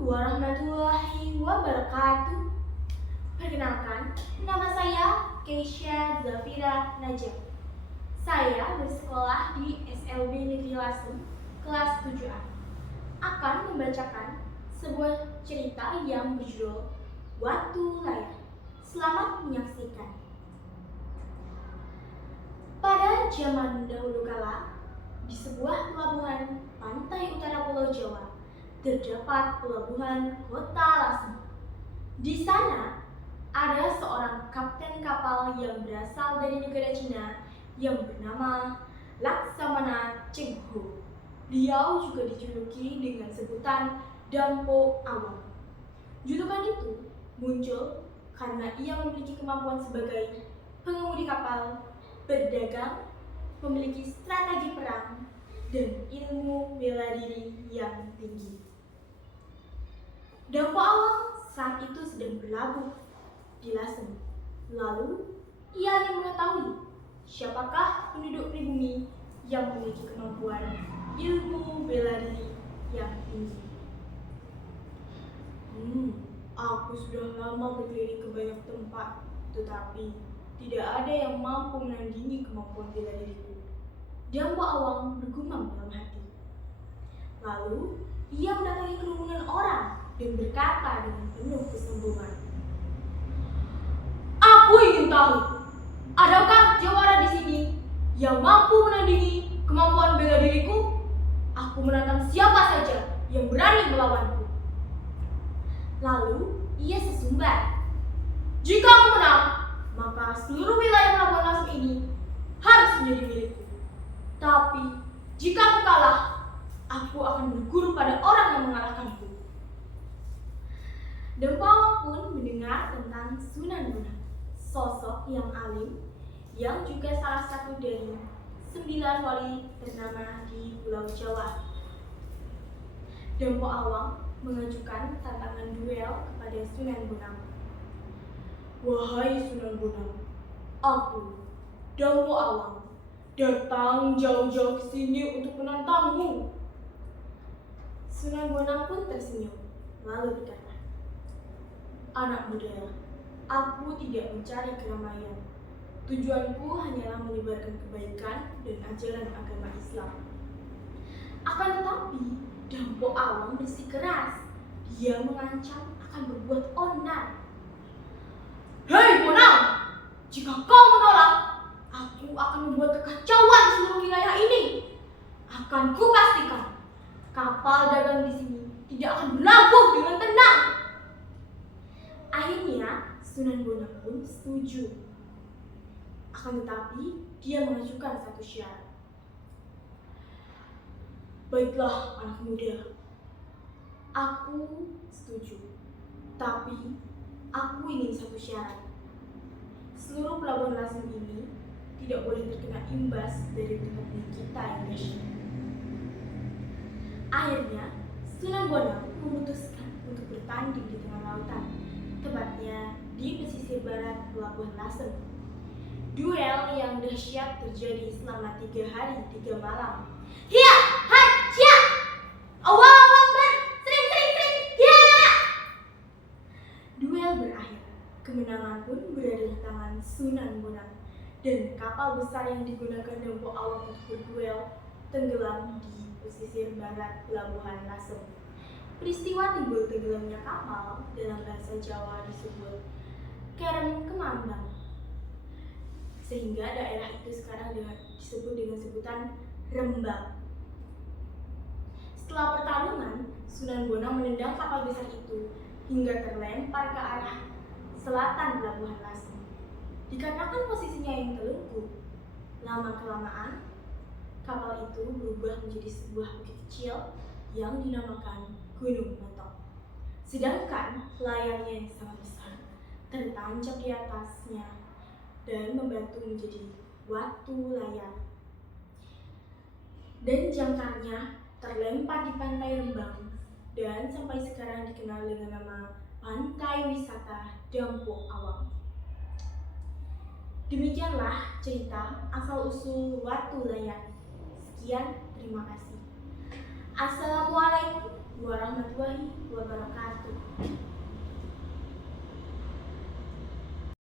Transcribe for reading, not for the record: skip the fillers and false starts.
warahmatullahi wabarakatuh. Perkenalkan, nama saya Keisha Zafira Najam. Saya bersekolah di SLB Negeri Lasem, kelas 7A. Akan membacakan sebuah cerita yang berjudul Watu Layar. Selamat menyaksikan. Pada zaman dahulu kala, di sebuah pelabuhan pantai utara Pulau Jawa, terdapat pelabuhan Kota Lasem. Di sana ada seorang kapten kapal yang berasal dari negara Cina yang bernama Laksamana Cheng Ho. Beliau juga dijuluki dengan sebutan Dampo Awang. Julukan itu muncul karena ia memiliki kemampuan sebagai pengemudi kapal, berdagang, memiliki strategi perang, dan ilmu bela diri yang tinggi. Dampo Awang saat itu sedang berlabuh di Lasem. Lalu, ia ingin mengetahui siapakah penduduk pribumi yang memiliki kemampuan ilmu bela diri yang tinggi. Aku sudah lama berkeliling ke banyak tempat, tetapi tidak ada yang mampu menandingi kemampuan bela diriku. Dampo Awang bergumam dalam hati. Lalu, ia mendatangi kerumunan orang dan berkata dengan penuh kesombongan, "Aku ingin tahu, adakah jawara di sini yang mampu menandingi kemampuan bela diriku? Aku menantang siapa saja yang berani melawanku." Lalu ia sesumbar, "Jika aku menang, maka seluruh wilayah Pelabuhan Lasem ini harus menjadi milikku. Tapi jika aku kalah, aku akan berguru pada orang yang mengalahkanku." Dampo Awang pun mendengar tentang Sunan Bonang, sosok yang alim yang juga salah satu dari 9 wali ternama di Pulau Jawa. Dampo Awang mengajukan tantangan duel kepada Sunan Bonang. "Wahai Sunan Bonang, aku, Dampo Awang, datang jauh-jauh ke sini untuk menantangmu." Sunan Bonang pun tersenyum, lalu berkata, "Anak muda, aku tidak mencari keramaian. Tujuanku hanyalah menyebarkan kebaikan dan ajaran agama Islam." Akan tetapi, Dampo Awang bersikeras. Dia mengancam akan berbuat onar. "Hei Bonang, jika kau menolak, aku akan membuat kekacauan di seluruh wilayah ini. Akan kupastikan kapal dagang di sini tidak akan berlabuh dengan tenang." Akhirnya, Sunan Bonang pun setuju. Akan tetapi, dia mengajukan satu syarat. "Baiklah, anak muda. Aku setuju. Tapi, aku ingin satu syarat. Seluruh Pelabuhan Lasem ini tidak boleh terkena imbas dari pertempuran kita yang dahsyat." Akhirnya, Sunan Bonang memutuskan untuk bertanding di tengah lautan, tepatnya di pesisir barat Pelabuhan Lasem. Duel yang dahsyat terjadi selama 3 hari 3 malam. Hiya, hai, cia, Allahu Akbar, sering, hiya. Duel berakhir. Kemenangan pun berada di tangan Sunan Bonang, dan kapal besar yang digunakan Dampo Awang untuk berduel tenggelam di pesisir barat Pelabuhan Lasem. Peristiwa timbul tenggelamnya kapal dalam bahasa Jawa disebut Kerem Kemambang, sehingga daerah itu sekarang disebut dengan sebutan Rembang. Setelah pertarungan, Sunan Bonang menendang kapal besar itu hingga terlempar ke arah selatan Pelabuhan Lasem. Dikarenakan posisinya yang telungkup, lama-kelamaan kapal itu berubah menjadi sebuah bukit kecil yang dinamakan Gunung Batok. Sedangkan layarnya yang sangat besar tertancap di atasnya dan membantu menjadi Watu Layar. Dan jangkarnya terlempar di pantai Rembang dan sampai sekarang dikenal dengan nama Pantai Wisata Dampo Awang. Demikianlah cerita asal-usul Watu Layar. Sekian, terima kasih. Assalamualaikum warahmatullahi wabarakatuh. warahmatullahi wabarakatuh.